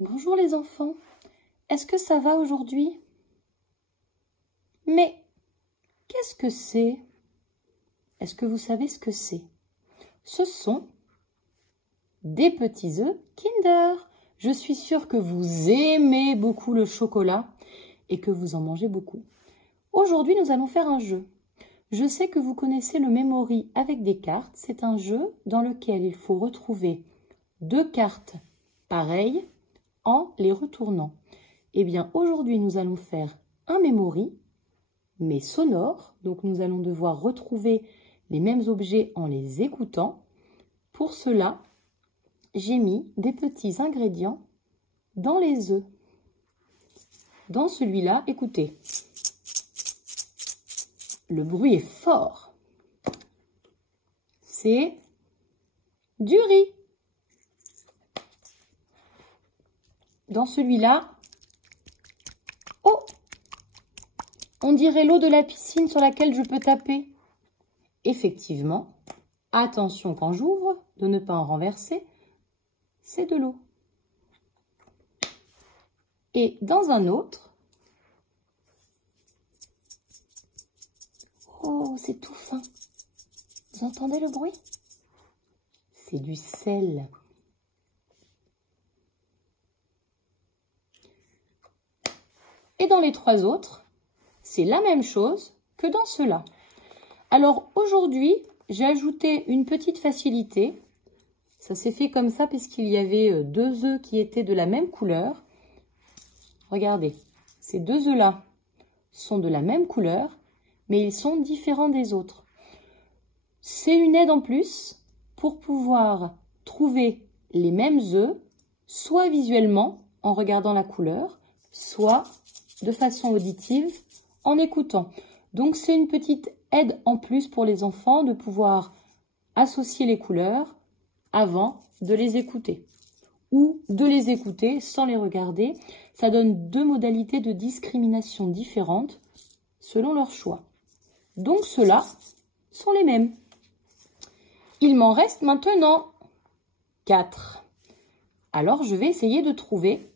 Bonjour les enfants, est-ce que ça va aujourd'hui? Mais qu'est-ce que c'est? Est-ce que vous savez ce que c'est? Ce sont des petits œufs Kinder. Je suis sûre que vous aimez beaucoup le chocolat et que vous en mangez beaucoup. Aujourd'hui, nous allons faire un jeu. Je sais que vous connaissez le Memory avec des cartes. C'est un jeu dans lequel il faut retrouver deux cartes pareilles en les retournant. Eh bien, aujourd'hui, nous allons faire un Memory, mais sonore. Donc, nous allons devoir retrouver les mêmes objets en les écoutant. Pour cela, j'ai mis des petits ingrédients dans les œufs. Dans celui-là, écoutez, le bruit est fort. C'est du riz. Dans celui-là, oh, on dirait l'eau de la piscine sur laquelle je peux taper. Effectivement, attention quand j'ouvre de ne pas en renverser, c'est de l'eau. Et dans un autre, oh, c'est tout fin. Vous entendez le bruit? C'est du sel. Et dans les trois autres, c'est la même chose que dans ceux-là. Alors aujourd'hui, j'ai ajouté une petite facilité. Ça s'est fait comme ça puisqu'il y avait deux œufs qui étaient de la même couleur. Regardez, ces deux œufs-là sont de la même couleur, mais ils sont différents des autres. C'est une aide en plus pour pouvoir trouver les mêmes œufs, soit visuellement en regardant la couleur, soit de façon auditive en écoutant. Donc c'est une petite aide en plus pour les enfants de pouvoir associer les couleurs avant de les écouter ou de les écouter sans les regarder. Ça donne deux modalités de discrimination différentes selon leur choix. Donc ceux-là sont les mêmes. Il m'en reste maintenant 4. Alors je vais essayer de trouver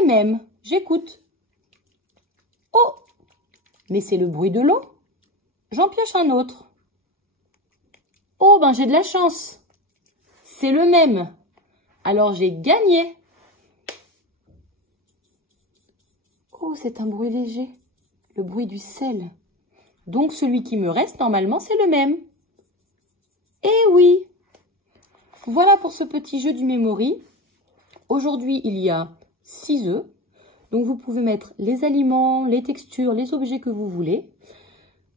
les mêmes. J'écoute. Oh, mais c'est le bruit de l'eau. J'en pioche un autre. Oh, ben j'ai de la chance. C'est le même. Alors j'ai gagné. Oh, c'est un bruit léger. Le bruit du sel. Donc celui qui me reste, normalement, c'est le même. Eh oui. Voilà pour ce petit jeu du Memory. Aujourd'hui, il y a 6 œufs. Donc, vous pouvez mettre les aliments, les textures, les objets que vous voulez.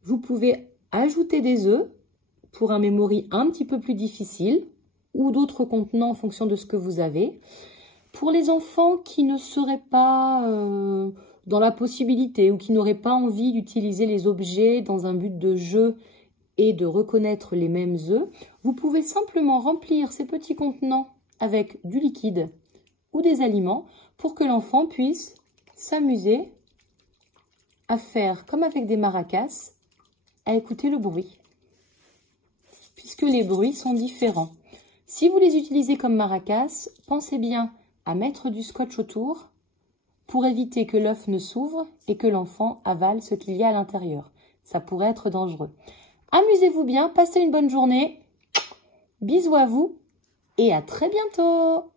Vous pouvez ajouter des œufs pour un Memory un petit peu plus difficile ou d'autres contenants en fonction de ce que vous avez. Pour les enfants qui ne seraient pas dans la possibilité ou qui n'auraient pas envie d'utiliser les objets dans un but de jeu et de reconnaître les mêmes œufs, vous pouvez simplement remplir ces petits contenants avec du liquide ou des aliments pour que l'enfant puisse s'amuser à faire comme avec des maracas, à écouter le bruit, puisque les bruits sont différents. Si vous les utilisez comme maracas, pensez bien à mettre du scotch autour pour éviter que l'œuf ne s'ouvre et que l'enfant avale ce qu'il y a à l'intérieur. Ça pourrait être dangereux. Amusez-vous bien, passez une bonne journée. Bisous à vous et à très bientôt.